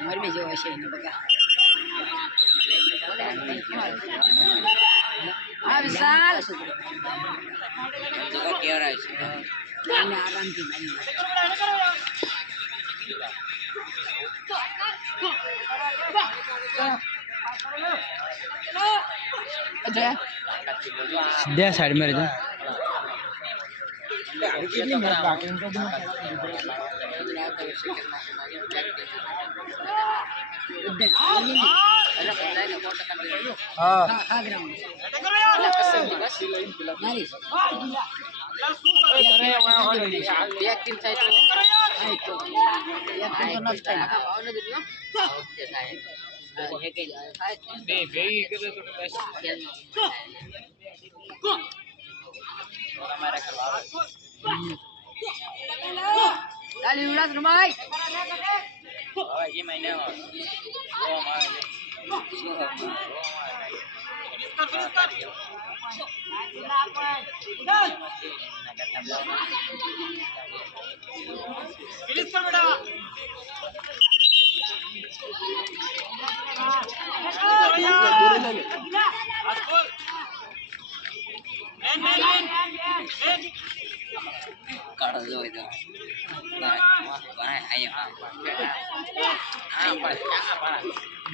મરમી જેવો હશે એને બગા આ વિશાલ તો કેવરા છે મને આરામથી મારી અજય સીધા સાઈડ में रह Dale, Ulas, Rumay. Ini mainnya. Finish कर बेटा કાઢો જો એ તો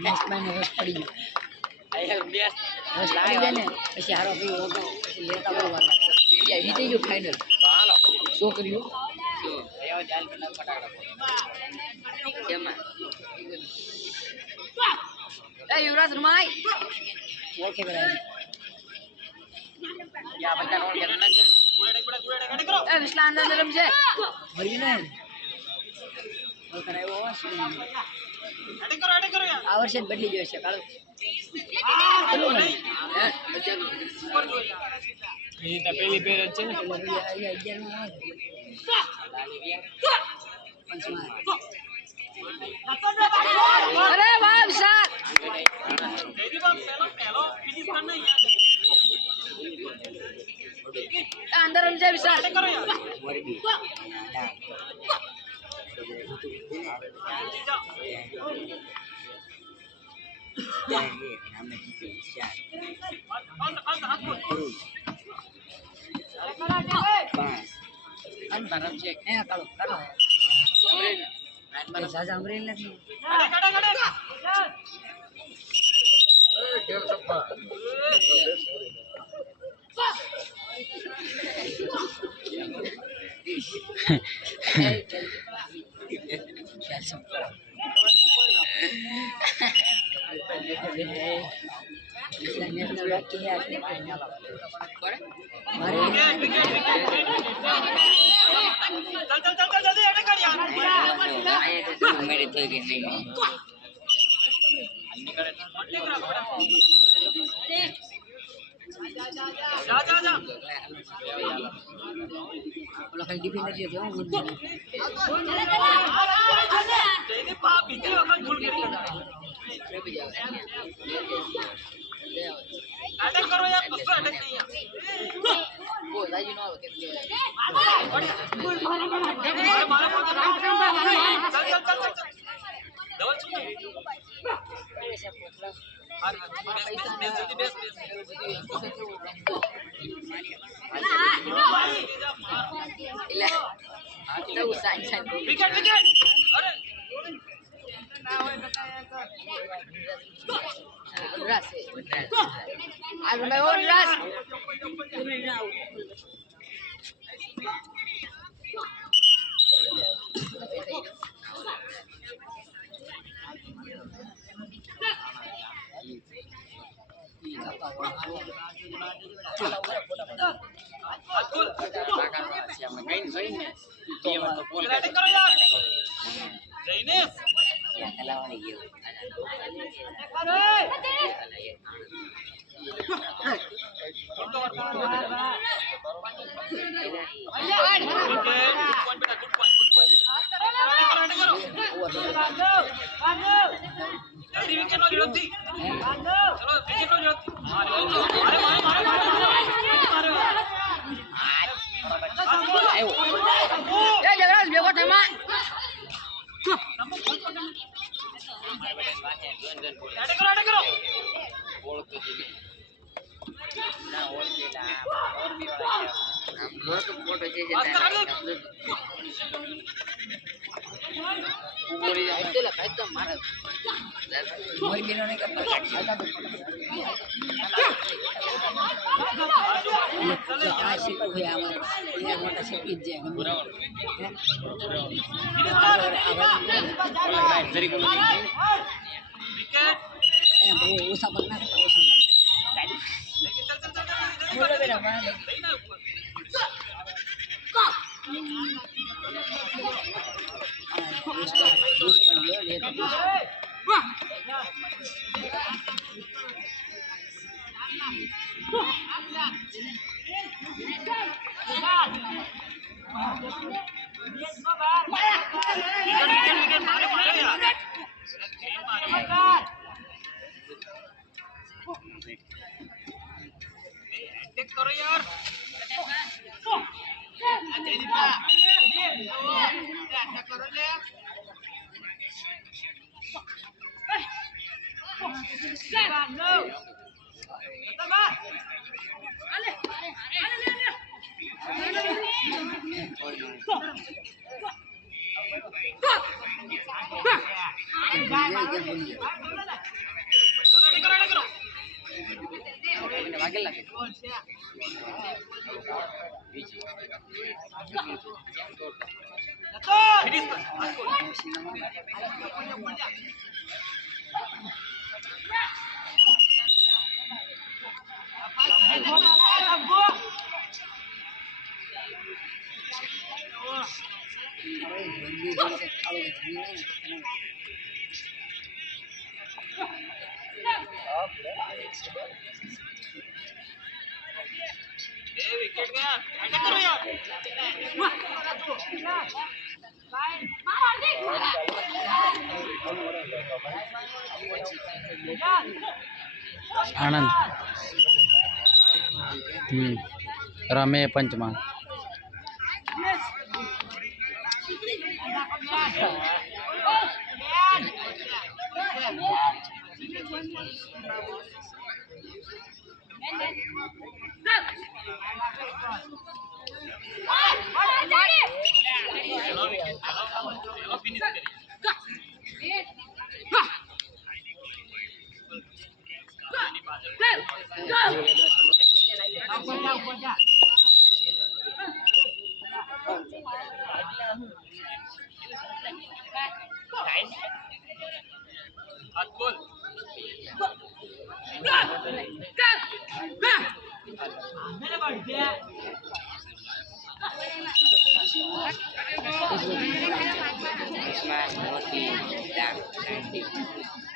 મેચ માં રસ પડી ગયો આયા બેસ રસ લાવી દે ને પછી હારો પી ઓગો પછી લેતા બોલવા ઇન્ડિયા જીતી ગયો ફાઇનલ હાલો શું કર્યું શું એવો જાલ પેલા ફટાકડા કેમાં એ યુવરાજ રમાય ઓકે બરાબર યા બધા કોણ કે ના એ વિશ્લા અંદર રમજે મરી ને ઓલ કરાયો એડે કરો યાર આ વર્ષે બદલી ગયો છે કાળો ચલો ને બચ્ચા ઉપર જોઈ એ તો પહેલી પેર જ છે ને 11 માં અરે વાહ વિશાલ જયદીપ બાપ પહેલો ફિનિશ કરને યાર अंदर रम जाए विशाल करो यार अंतरम चेक है करो अमरेल अंदर साजा अमरेल नहीं खड़े खेल सकता मेरी तो नहीं जा बोला खाली डिफेंडर जो है वो जयदीप बाप बीती वक्त भूल गए अटैक करो यार बस अटैक नहीं है वो लाइव नो के चल डबल सुन विकेट अरे siapa main soalnya dia waktu bola જગરાજ ભેગો થમાં આણંદ રમે પંચમાં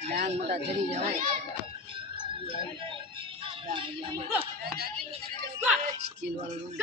ડાંગ મોટા ચડી જવાય સ્કીલ વાળું